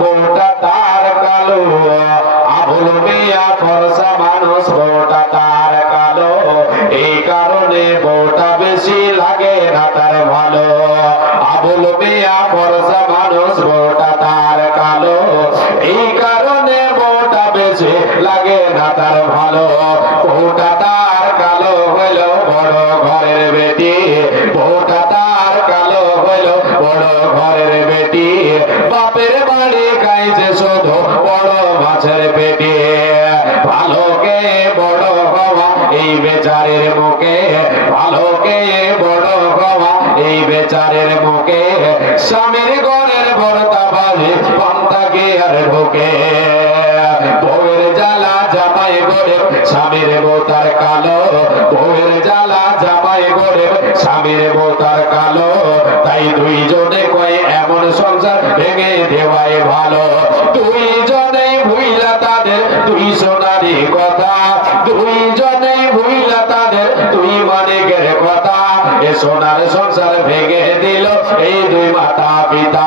বউটা তার কালো, আবুল মিয়া ফর্সা মানুষ বউটা তার কালো, এই কারণে বউটা বেশি লাগে না তার ভালো। আবুল মিয়া ফর্সা মানুষ বউটা তার কালো, এই কারণে বউটা বেশি লাগে না তার ভালো। বউটা তার কালো হইল বড় ঘরের বেটি, বউটা তার কালো হইল বড় ঘরের বেটি, বাপের বাড়ি খাইছে শুধু বড় মাছের পেটি। ভালোকে বড় হওয়া এই বেচারের মুখে, ভালোকে বড় হওয়া এই বেচারের মুখে, স্বামীর ঘরের ভরতা বাজে পান্তাকে আর ঢোকে। বউয়ের জ্বালা জামাই গড়ে স্বামীর বউ তার কালো, বউয়ের জ্বালা জামাই গড়ে স্বামীর বউ তার কালো, তাই দুইজনে কয় এমন সংসার ভেঙে দেওয়াই ভালো। দুইজনেই ভুইলা তাদের দুই সোনারি কথা, দুইজনেই ভুইলা তাদের দুই মানিকের কথা, এ সোনার সংসার ভেঙে দিল এই দুই মাতা পিতা।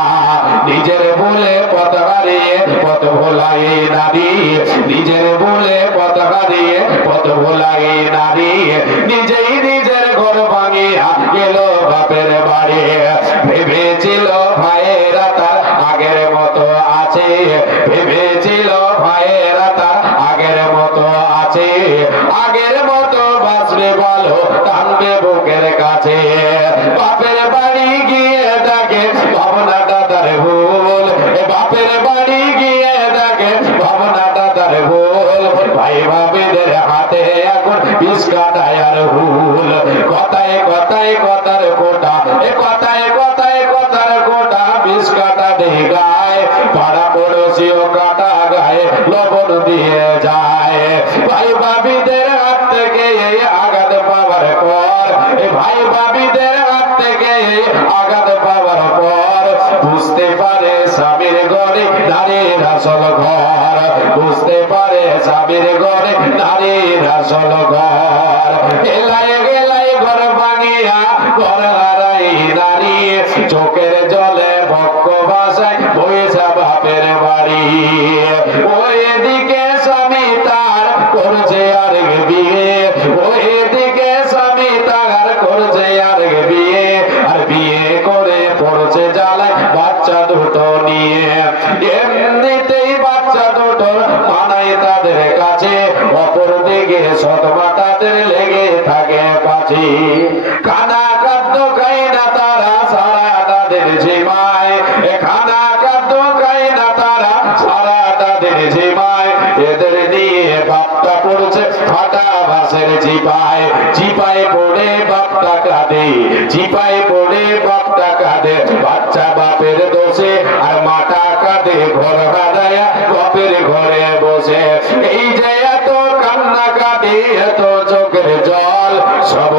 নিজের বলে পথ হারিয়ে পথ ভোলাই নারী, নিজের বলে পথ হারিয়ে পথ ভোলাই নারী, নিজেই নিজের ঘর ভাঙিয়া গেল বাপের বাড়ি। ভেবেছিল ভাইয়েরা তার আগের মতো আছে, ভেবেছিল ভাইয়েরা তার আগের মতো আছে, আগের মতো বাঁচবে ভালো টানবে বুকের কাছে। বাপের বাড়ি গিয়ে ডাকে ভাবনাটা তার ভুল, বাপের বাড়ি গিয়ে ডাকে ভাবনাটা তার ভুল, ভাই ভাবিদের হাতে এখন বিষ কাটায় আর হুল। কথায় কথায় কথার কোটা, কথায় কথায় কথার কোটা, বিষ কাটা দিয়ে গায়, পাড়া পড়োশিও কাটা গায়ে লবণ দিয়ে যায়। ভাই ভাবিদের হাত থেকে এই আঘাত পাওয়ার পর, ভাই ভাবিদের হাত থেকে এই আঘাত পাওয়ার পর, বুঝতে পারে স্বামীর ঘরে নারীর আসল ঘর, বুঝতে পারে স্বামীর ঘরে নারীর আসল ঘর। এলাই গেলাই ঘর ভাঙিয়া ঘর হারাই নারী, চোখের জলে ভক্ষ ভাষায় বইসা বাপের বাড়ি। ওইদিকে স্বামী তার করছে আর বিয়ে, ওইদিকে স্বামী তার করছে আর বিয়ে, আর বিয়ে করে পড়ছে জ্বালায় বাচ্চা দুটো নিয়ে। এমনিতেই বাচ্চা দুটো মানাই তাদের কাছে, অপর দিকে সদমা তাদের লেগে থাকে পাছি। খানা খাদ্য খায় না তারা সারা তাদের জিমায়, খানা খাদ্য খায় না তারা সারা তাদের জিমায়। এদের নিয়ে বাপটা পড়ছে ফাটা বাসের চিপায়, চিপায় পড়ে বাপটা কাঁদে, চিপায় পড়ে বাপটা কাঁদে, বাচ্চা বাপের দোষে আর মাটা কাঁদে ঘর হারায়া বাপের ঘরে বসে। এই যে এত কান্না কাঁদে এত চোখের জল, সব